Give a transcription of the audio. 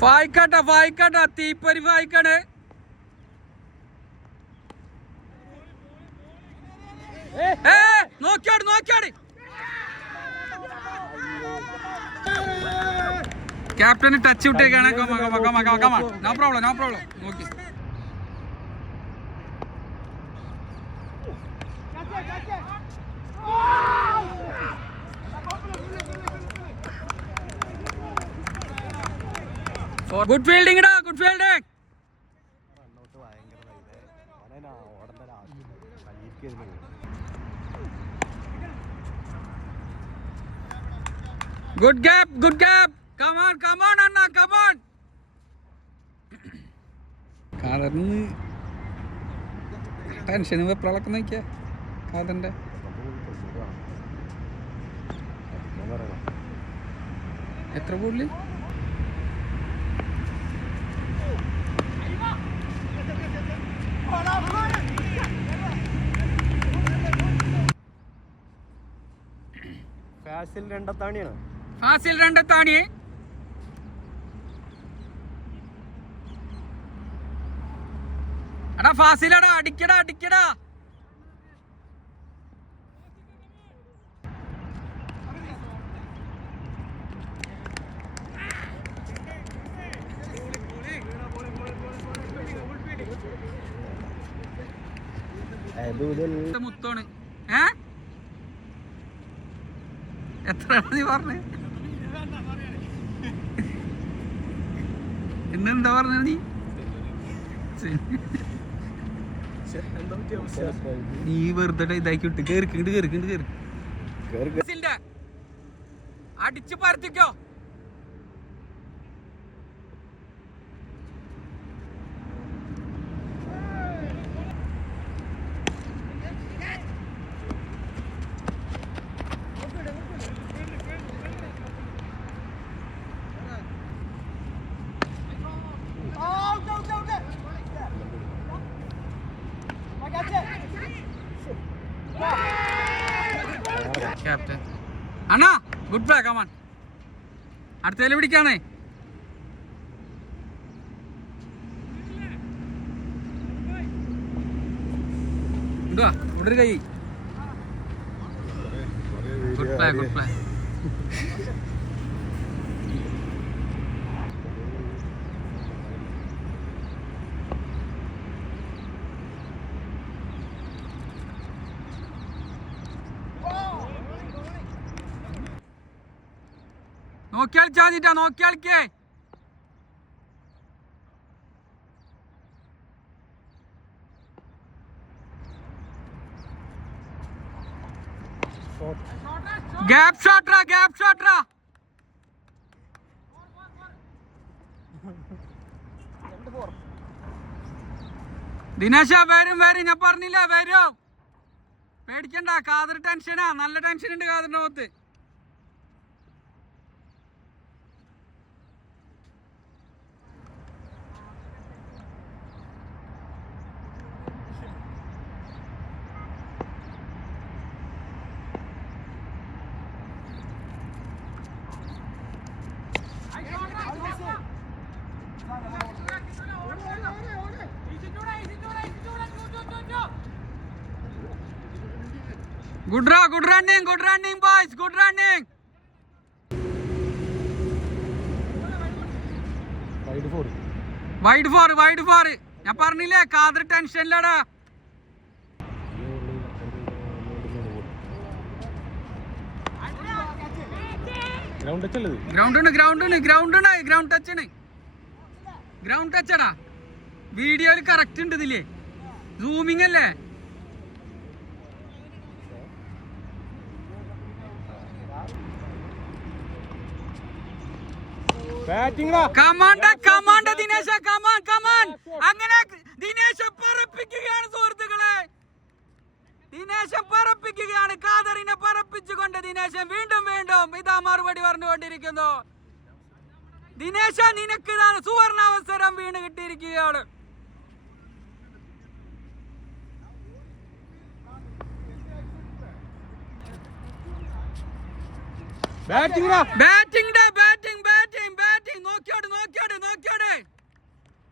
ഫായിക്കാട്ടാ തീപ്പൊരി ഫായിക്കാണ്. നോക്കിയാട് captain touch വിട്ടേക്കാണ്. No problem നോക്കി. Good fielding. Good gap. Come on, Anna, come on. Kathryn ടെൻഷന് വെപ്രാളൊക്കെ നോക്കിയ കാതറിന്റെ എത്ര ബോളില് ഫാസിൽ രണ്ടത്താണി. എടാ ഫാസിലടാ, അടിക്കടാ. മുത്തോണ് എത്ര നീ പറഞ്ഞേ? ഇന്നെന്താ പറഞ്ഞ നീ? നീ വെറുതെ ഇതാക്കി വിട്ട് കേറിക്കിണ്ട് അടിച്ചു പരത്തിക്കോ. ക്യാപ്റ്റൻ അണ്ണാ ഗുഡ് പ്ലേ. കമാൻ അടുത്തേല് പിടിക്കാണേ. എന്തുവാ ഇവിടെ ഒരു കൈ. Good play. നോക്കിയാൾക്കേ. ഗ്യാപ്പ് ഷോട്ടറാ. ദിനേശ വരും. ഞാൻ പറഞ്ഞില്ല വരും. പേടിക്കണ്ട. കാതർ ടെൻഷനാ. നല്ല ടെൻഷൻ ഉണ്ട് കാതറിന്റെ മുഖത്ത്. Good running boys, good running. Wide four. ഞാൻ പറഞ്ഞില്ലേ കാതർ ടെൻഷനിലടാ. ഗ്രൗണ്ട് ടച്ചടാ. വീഡിയോയില് കറക്റ്റ് ഉണ്ട്. ഇതില്ലേ സൂമിങ് അല്ലേ? കമാണ്ട ദിനേശ, കമാൻ. അങ്ങനെ ദിനേശ പറപ്പിക്കുകയാണ് സുഹൃത്തുക്കളെ. കാതറിനെ പറപ്പിച്ചുകൊണ്ട് ദിനേശൻ വീണ്ടും ഇതാ മറുപടി പറഞ്ഞുകൊണ്ടിരിക്കുന്നു. ദിനേശ നിനക്ക് ഇതാണ് സുവർണാവസരം വീണ് കിട്ടിയിരിക്കുകയാണ്. Batting batting